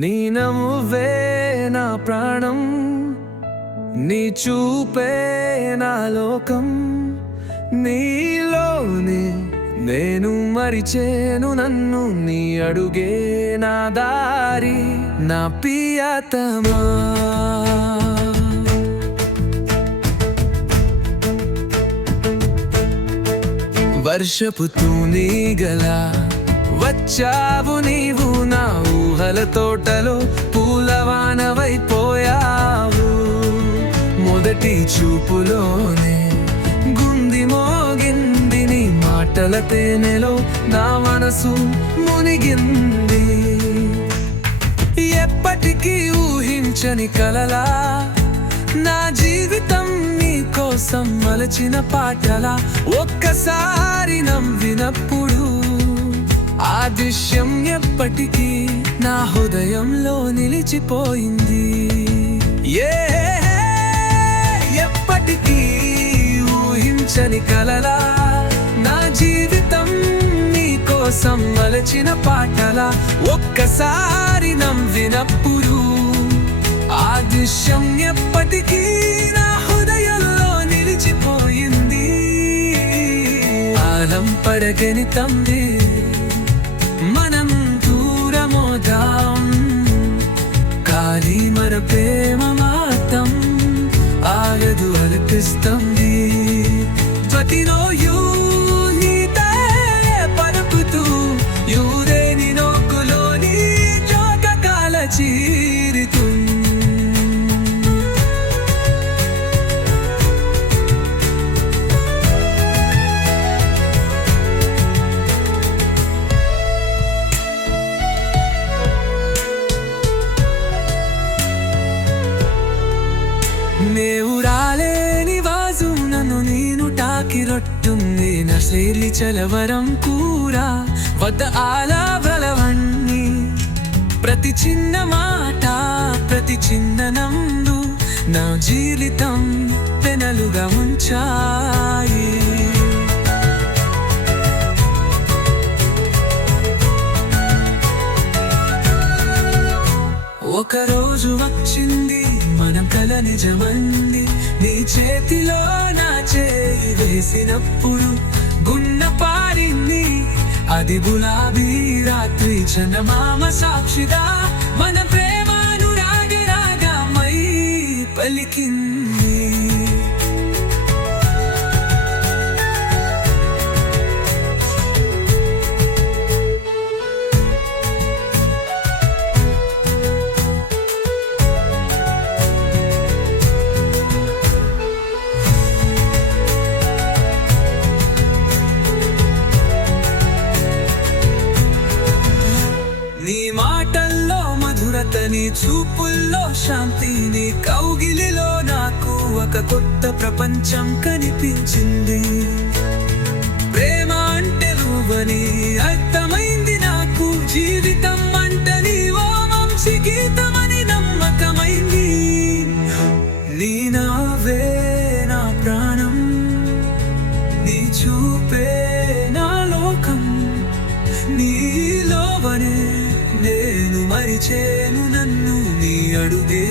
నీ నవ్వే నా ప్రాణం, నీ చూపే నా లోకం, నీలోనే నేను మరిచేను నన్ను, నీ అడుగే నా దారి, నా ప్రియతమా. వర్షపు తూనీగలా వచ్చావు నీవు, నా ఊహల తోటలో పూలవానవైపోయావు. మొదటి చూపులోనే గుంది మోగింది, నీ మాటల తేనెలో నా మనసు మునిగింది. ఎప్పటికీ ఊహించని కలలా నా జీవితం నీ కోసం మలచిన పాటలా, ఒక్కసారి నవ్వినప్పుడు ఆ దృశ్యం ఎప్పటికీ నా హృదయంలో నిలిచిపోయింది. ఎప్పటికీ ఊహించని కలలా నా జీవితం నీ కోసం మలచిన పాటలా, ఒక్కసారి నవ్వినప్పుడు ఆ దృశ్యం ఎప్పటికీ నా హృదయంలో నిలిచిపోయింది. ఆలం పడగని తంది మనం దూరమోదాం, కాలి మన ప్రేమ మాతం ఆగదు అనిపిస్తుంది. ప్రతిలో నీతే పలుకుతూ యూదేని నోకులోని జోకకాల చీరుతూ. నేవు రాలేని వాజు నన్ను నేను టాకిరొట్టుంది, నా శైలి చలవరం కూర వద్ద ఆలావలవన్నీ. ప్రతి చిన్న మాట ప్రతి చిన్న నందు నా జీవితం పెనలుగా ఉంచాయి. ఒకరోజు వచ్చింది మనం కల నిజమంది, నీ చేతిలో నా చేయి వేసినప్పుడు గున్న పారింది. అది గులాబీ రాత్రి చందమామ సాక్షిగా మన ప్రేమను రాగరాగమై పలికింది. నీ మాటల్లో మధురత, నీ చూపుల్లో శాంతి, నీ కౌగిలిలో నాకు ఒక కొత్త ప్రపంచం కనిపించింది. ప్రేమ అంటే నువ్వని అర్థమైంది నాకు, జీవితం అంటే నీ ఓ మంచి గీతమని నమ్మకమైంది. నీ నవ్వే నా ప్రాణం, నీ చూపే నా లోకం, నీలోవనే నేను మరిచేను నన్ను, నీ అడుగే